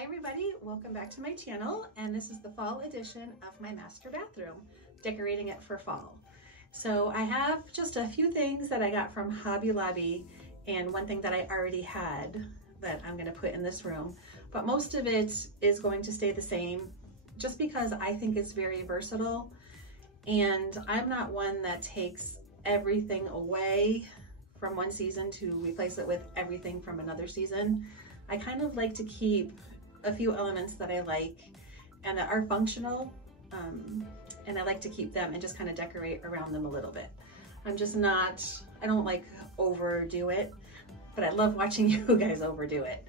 Hi everybody, welcome back to my channel, and this is the fall edition of my master bathroom, decorating it for fall. So I have just a few things that I got from Hobby Lobby and one thing that I already had that I'm going to put in this room, but most of it is going to stay the same just because I think it's very versatile, and I'm not one that takes everything away from one season to replace it with everything from another season. I kind of like to keep a few elements that I like and that are functional, and I like to keep them and just kind of decorate around them a little bit. I don't like overdo it, but I love watching you guys overdo it.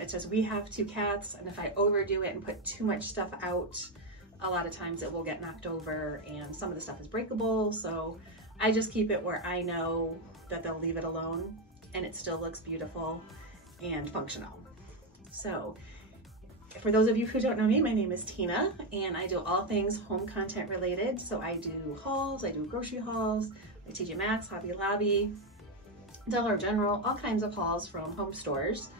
It's just we have two cats, and if I overdo it and put too much stuff out, a lot of times it will get knocked over and some of the stuff is breakable, so I just keep it where I know that they'll leave it alone and it still looks beautiful and functional. So for those of you who don't know me, my name is Tina, and I do all things home content related. So I do hauls, I do grocery hauls, like TJ Maxx, Hobby Lobby, Dollar General, all kinds of hauls from home stores.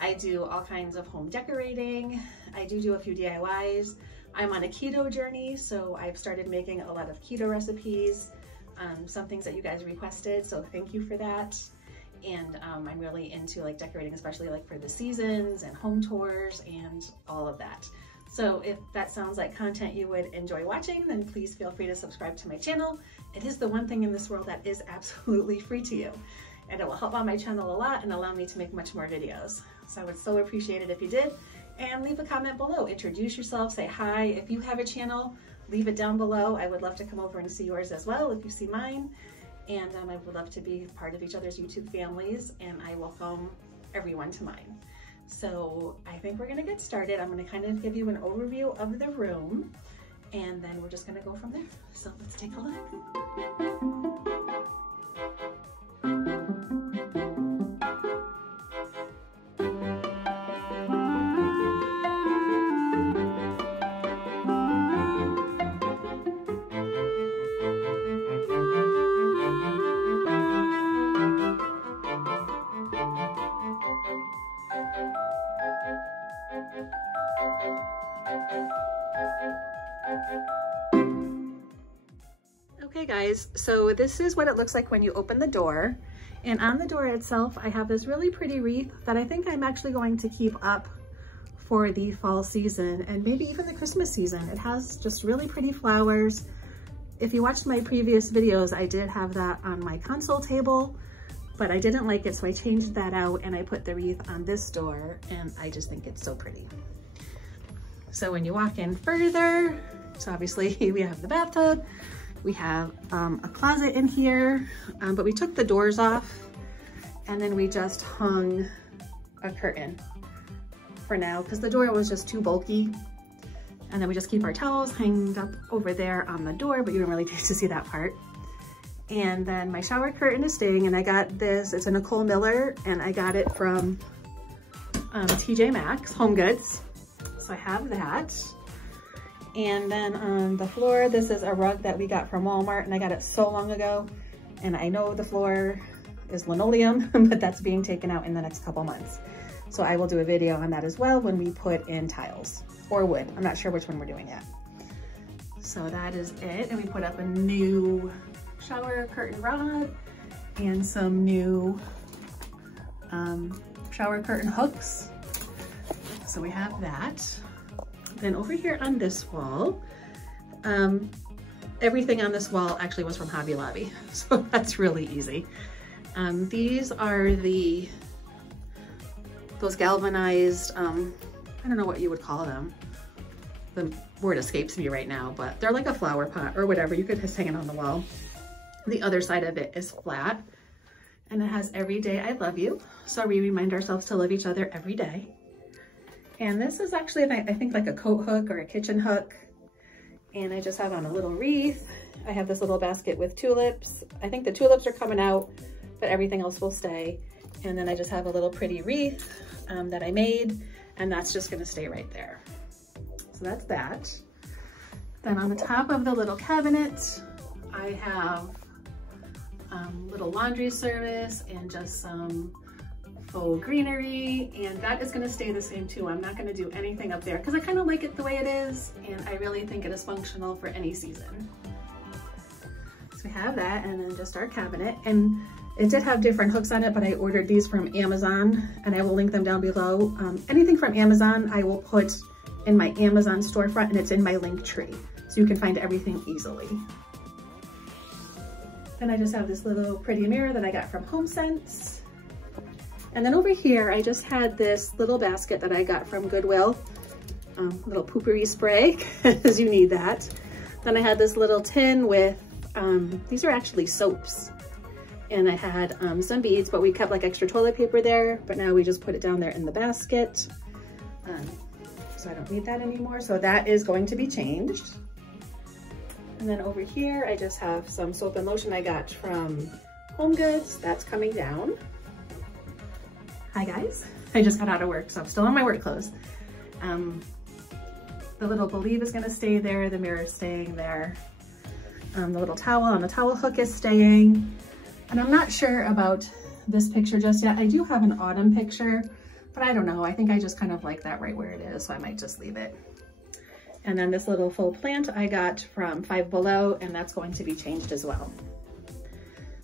I do all kinds of home decorating. I do a few DIYs. I'm on a keto journey, so I've started making a lot of keto recipes, some things that you guys requested, so thank you for that. And I'm really into like decorating, especially like for the seasons and home tours and all of that. So if that sounds like content you would enjoy watching, then please feel free to subscribe to my channel. It is the one thing in this world that is absolutely free to you, and it will help out my channel a lot and allow me to make much more videos. So I would so appreciate it if you did, and leave a comment below. Introduce yourself, say hi. If you have a channel, leave it down below. I would love to come over and see yours as well if you see mine. And I would love to be part of each other's YouTube families, and I welcome everyone to mine. So I think we're gonna get started. I'm gonna kind of give you an overview of the room, and then we're just gonna go from there. So let's take a look. Okay guys, so this is what it looks like when you open the door, and on the door itself I have this really pretty wreath that I think I'm actually going to keep up for the fall season and maybe even the Christmas season. It has just really pretty flowers. If you watched my previous videos, I did have that on my console table, but I didn't like it, so I changed that out and I put the wreath on this door, and I just think it's so pretty. So when you walk in further, so obviously we have the bathtub, we have a closet in here, but we took the doors off and then we just hung a curtain for now because the door was just too bulky. And then we just keep our towels hanged up over there on the door, but you don't really get to see that part. And then my shower curtain is staying, and I got this, it's a Nicole Miller, and I got it from TJ Maxx, Home Goods. So I have that. And then on the floor, this is a rug that we got from Walmart, and I got it so long ago. And I know the floor is linoleum, but that's being taken out in the next couple months. So I will do a video on that as well when we put in tiles or wood. I'm not sure which one we're doing yet. So that is it. And we put up a new shower curtain rod and some new shower curtain hooks. So we have that. Then over here on this wall, everything on this wall actually was from Hobby Lobby, so that's really easy. These are those galvanized, I don't know what you would call them. The word escapes me right now, but they're like a flower pot or whatever. You could just hang it on the wall. The other side of it is flat, and it has "Every Day I Love You." So we remind ourselves to love each other every day. And this is actually, I think, like a coat hook or a kitchen hook. And I just have on a little wreath. I have this little basket with tulips. I think the tulips are coming out, but everything else will stay. And then I just have a little pretty wreath that I made, and that's just gonna stay right there. So that's that. Then on the top of the little cabinet, I have little laundry service and just some faux greenery, and that is going to stay the same too. I'm not going to do anything up there because I kind of like it the way it is, and I really think it is functional for any season. So we have that, and then just our cabinet, and it did have different hooks on it, but I ordered these from Amazon, and I will link them down below. Anything from Amazon I will put in my Amazon storefront, and it's in my link tree, so you can find everything easily. Then I just have this little pretty mirror that I got from HomeSense. And then over here, I just had this little basket that I got from Goodwill, little poopery spray, because you need that. Then I had this little tin with, these are actually soaps. And I had some beads, but we kept like extra toilet paper there, but now we just put it down there in the basket. So I don't need that anymore. So that is going to be changed. And then over here, I just have some soap and lotion I got from HomeGoods. That's coming down. Hi guys, I just got out of work, so I'm still in my work clothes. The little Believe is gonna stay there, the mirror is staying there. The little towel on the towel hook is staying. And I'm not sure about this picture just yet. I do have an autumn picture, but I don't know. I think I just kind of like that right where it is, so I might just leave it. And then this little faux plant I got from Five Below, and that's going to be changed as well.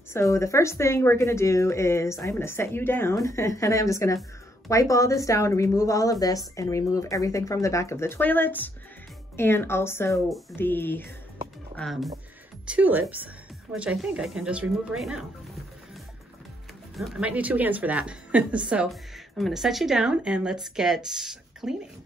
So the first thing we're gonna do is I'm gonna set you down and I'm just gonna wipe all this down, remove all of this, and remove everything from the back of the toilet, and also the tulips, which I think I can just remove right now. Oh, I might need 2 hands for that. So I'm gonna set you down and let's get cleaning.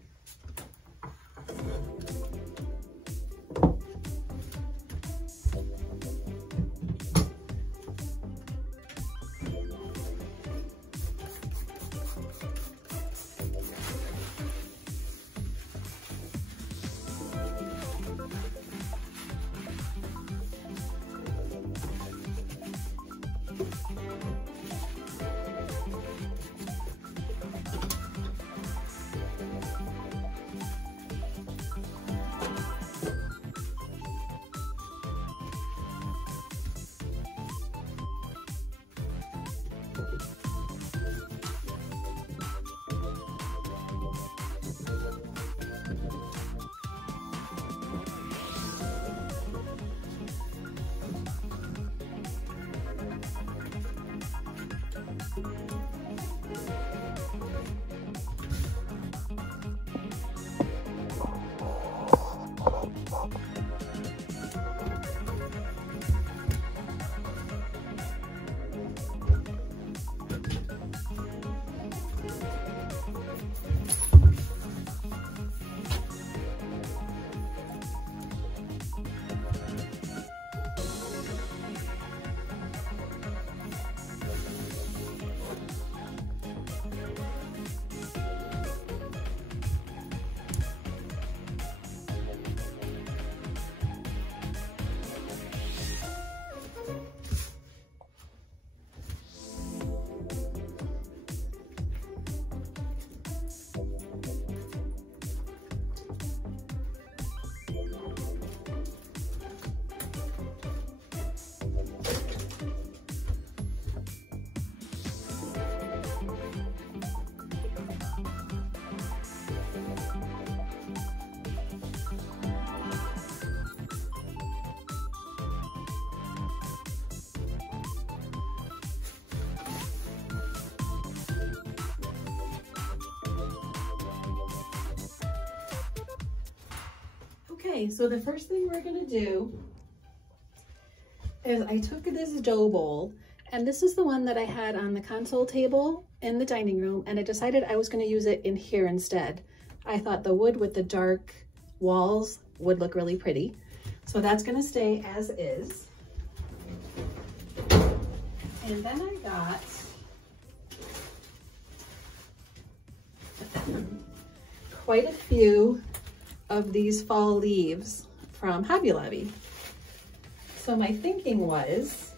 Okay, so the first thing we're gonna do is I took this dough bowl, and this is the one that I had on the console table in the dining room, and I decided I was gonna use it in here instead. I thought the wood with the dark walls would look really pretty. So that's gonna stay as is. And then I got quite a few of these fall leaves from Hobby Lobby. So my thinking was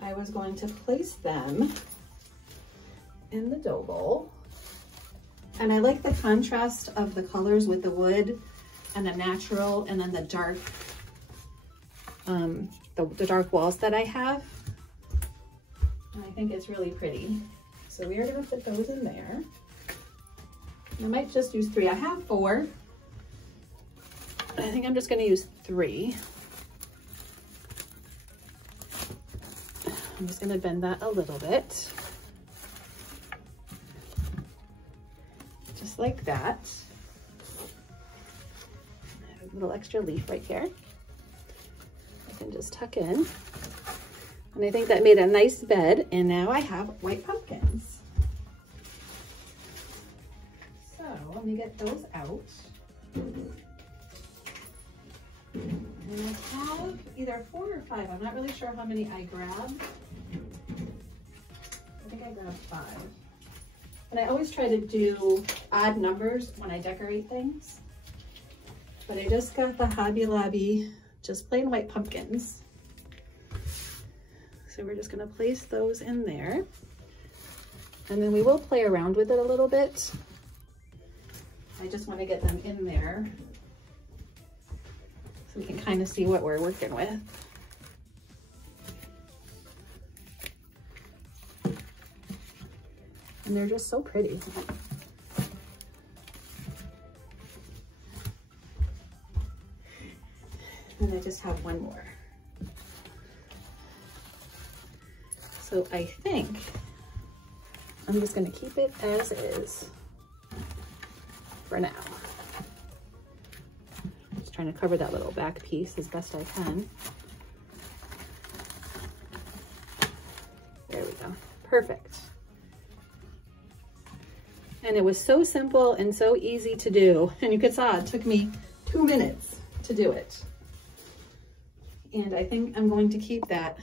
I was going to place them in the dough bowl. And I like the contrast of the colors with the wood and the natural and then the dark, the dark walls that I have. And I think it's really pretty. So we are gonna put those in there. I might just use 3. I have 4. I think I'm just gonna use 3. I'm just gonna bend that a little bit. Just like that. I have a little extra leaf right here. I can just tuck in. And I think that made a nice bed, and now I have white pumpkins. So let me get those out. And I have either 4 or 5. I'm not really sure how many I grabbed. I think I grabbed 5. And I always try to do odd numbers when I decorate things. But I just got the Hobby Lobby, just plain white pumpkins. So we're just gonna place those in there. And then we will play around with it a little bit. I just wanna get them in there so we can kind of see what we're working with. And they're just so pretty. And I just have one more. So I think I'm just gonna keep it as is for now. Just trying to cover that little back piece as best I can. There we go, perfect. And it was so simple and so easy to do. And you could saw it took me 2 minutes to do it. And I think I'm going to keep that.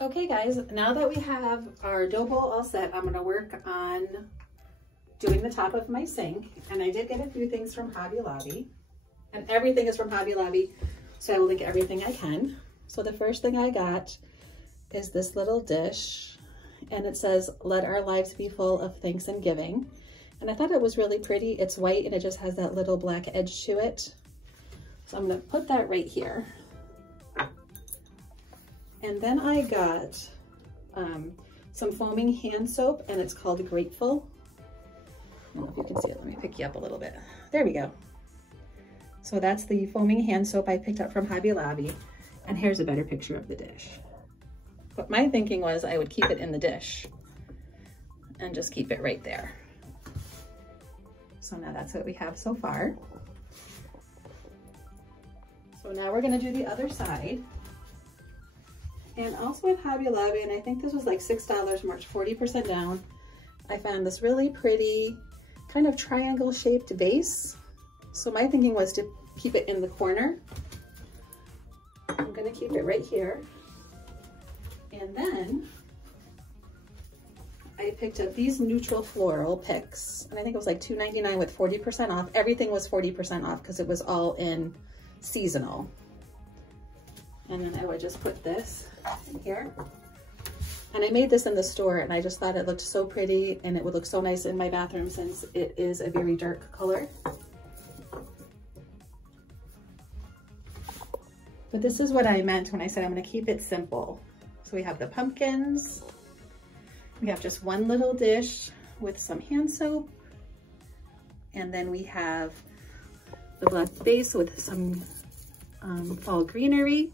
Okay guys, now that we have our dough bowl all set, I'm gonna work on doing the top of my sink. And I did get a few things from Hobby Lobby. And everything is from Hobby Lobby, so I will link everything I can. So the first thing I got is this little dish, and it says, "Let our lives be full of thanks and giving." And I thought it was really pretty. It's white and it just has that little black edge to it. So I'm gonna put that right here. And then I got some foaming hand soap, and it's called Grateful. I don't know if you can see it. Let me pick you up a little bit. There we go. So that's the foaming hand soap I picked up from Hobby Lobby. And here's a better picture of the dish. But my thinking was I would keep it in the dish and just keep it right there. So now that's what we have so far. So now we're gonna do the other side. And also at Hobby Lobby, and I think this was like $6, marked 40% down, I found this really pretty kind of triangle shaped vase. So my thinking was to keep it in the corner. I'm gonna keep it right here. And then I picked up these neutral floral picks, and I think it was like $2.99 with 40% off. Everything was 40% off because it was all in seasonal. And then I would just put this in here. And I made this in the store, and I just thought it looked so pretty, and it would look so nice in my bathroom since it is a very dark color. But this is what I meant when I said I'm gonna keep it simple. So we have the pumpkins. We have just one little dish with some hand soap. And then we have the black base with some fall greenery.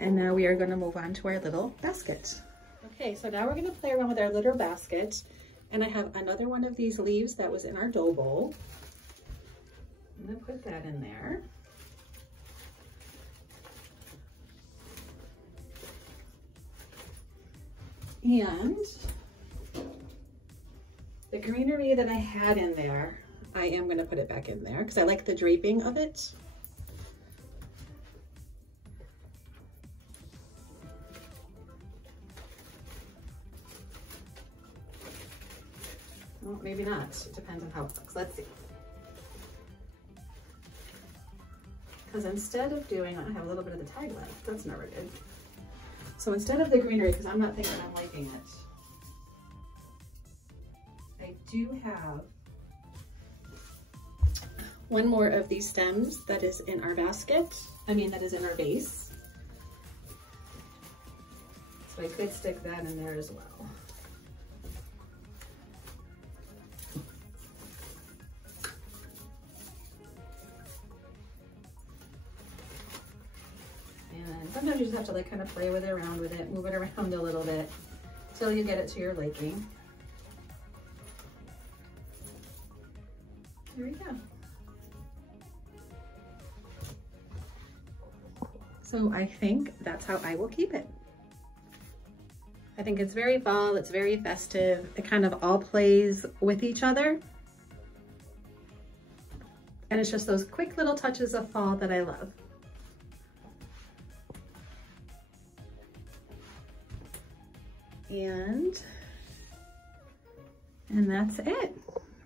And now we are gonna move on to our little basket. Okay, so now we're gonna play around with our little basket. And I have another one of these leaves that was in our dough bowl. I'm gonna put that in there. And the greenery that I had in there, I am gonna put it back in there because I like the draping of it. Well, maybe not. It depends on how it looks. Let's see. Because instead of doing, I have a little bit of the tag left. That's never good. So instead of the greenery, because I'm not thinking I'm liking it, I do have one more of these stems that is in our basket. That is in our vase. So I could stick that in there as well. And sometimes you just have to like kind of play with it, around with it, move it around a little bit till you get it to your liking. There we go. So I think that's how I will keep it. I think it's very fall, it's very festive. It kind of all plays with each other. And it's just those quick little touches of fall that I love. And that's it.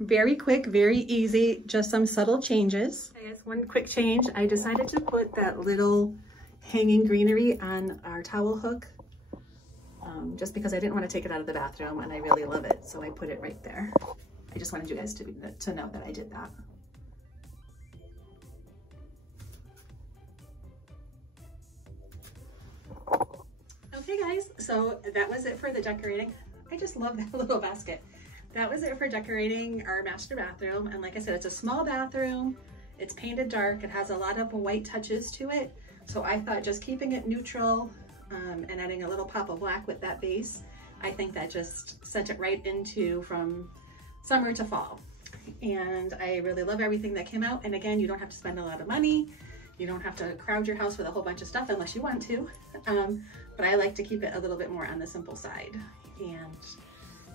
Very quick, very easy, just some subtle changes. I guess one quick change, I decided to put that little hanging greenery on our towel hook just because I didn't want to take it out of the bathroom and I really love it. So I put it right there. I just wanted you guys to know that I did that. Okay guys, so that was it for the decorating. I just love that little basket. That was it for decorating our master bathroom. And like I said, it's a small bathroom. It's painted dark. It has a lot of white touches to it. So I thought just keeping it neutral and adding a little pop of black with that base, I think that just sent it right into from summer to fall. And I really love everything that came out. And again, you don't have to spend a lot of money. You don't have to crowd your house with a whole bunch of stuff unless you want to. But I like to keep it a little bit more on the simple side. And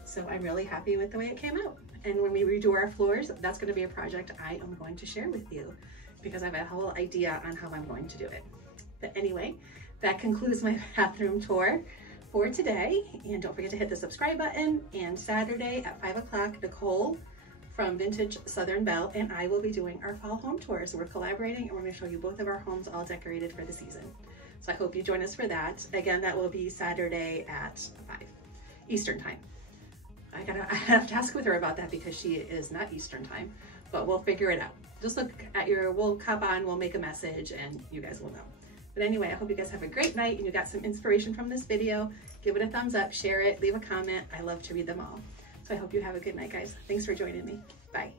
so I'm really happy with the way it came out. And when we redo our floors, that's going to be a project I am going to share with you because I have a whole idea on how I'm going to do it. But anyway, that concludes my bathroom tour for today. And don't forget to hit the subscribe button. And Saturday at 5 o'clock, Nicole from Vintage Southern Belle and I will be doing our fall home tours. We're collaborating and we're going to show you both of our homes all decorated for the season. So I hope you join us for that. Again, that will be Saturday at 5 Eastern time. I have to ask with her about that because she is not Eastern time, but we'll figure it out. Just look at we'll hop on, we'll make a message and you guys will know. But anyway, I hope you guys have a great night and you got some inspiration from this video. Give it a thumbs up, share it, leave a comment. I love to read them all. So I hope you have a good night, guys. Thanks for joining me. Bye.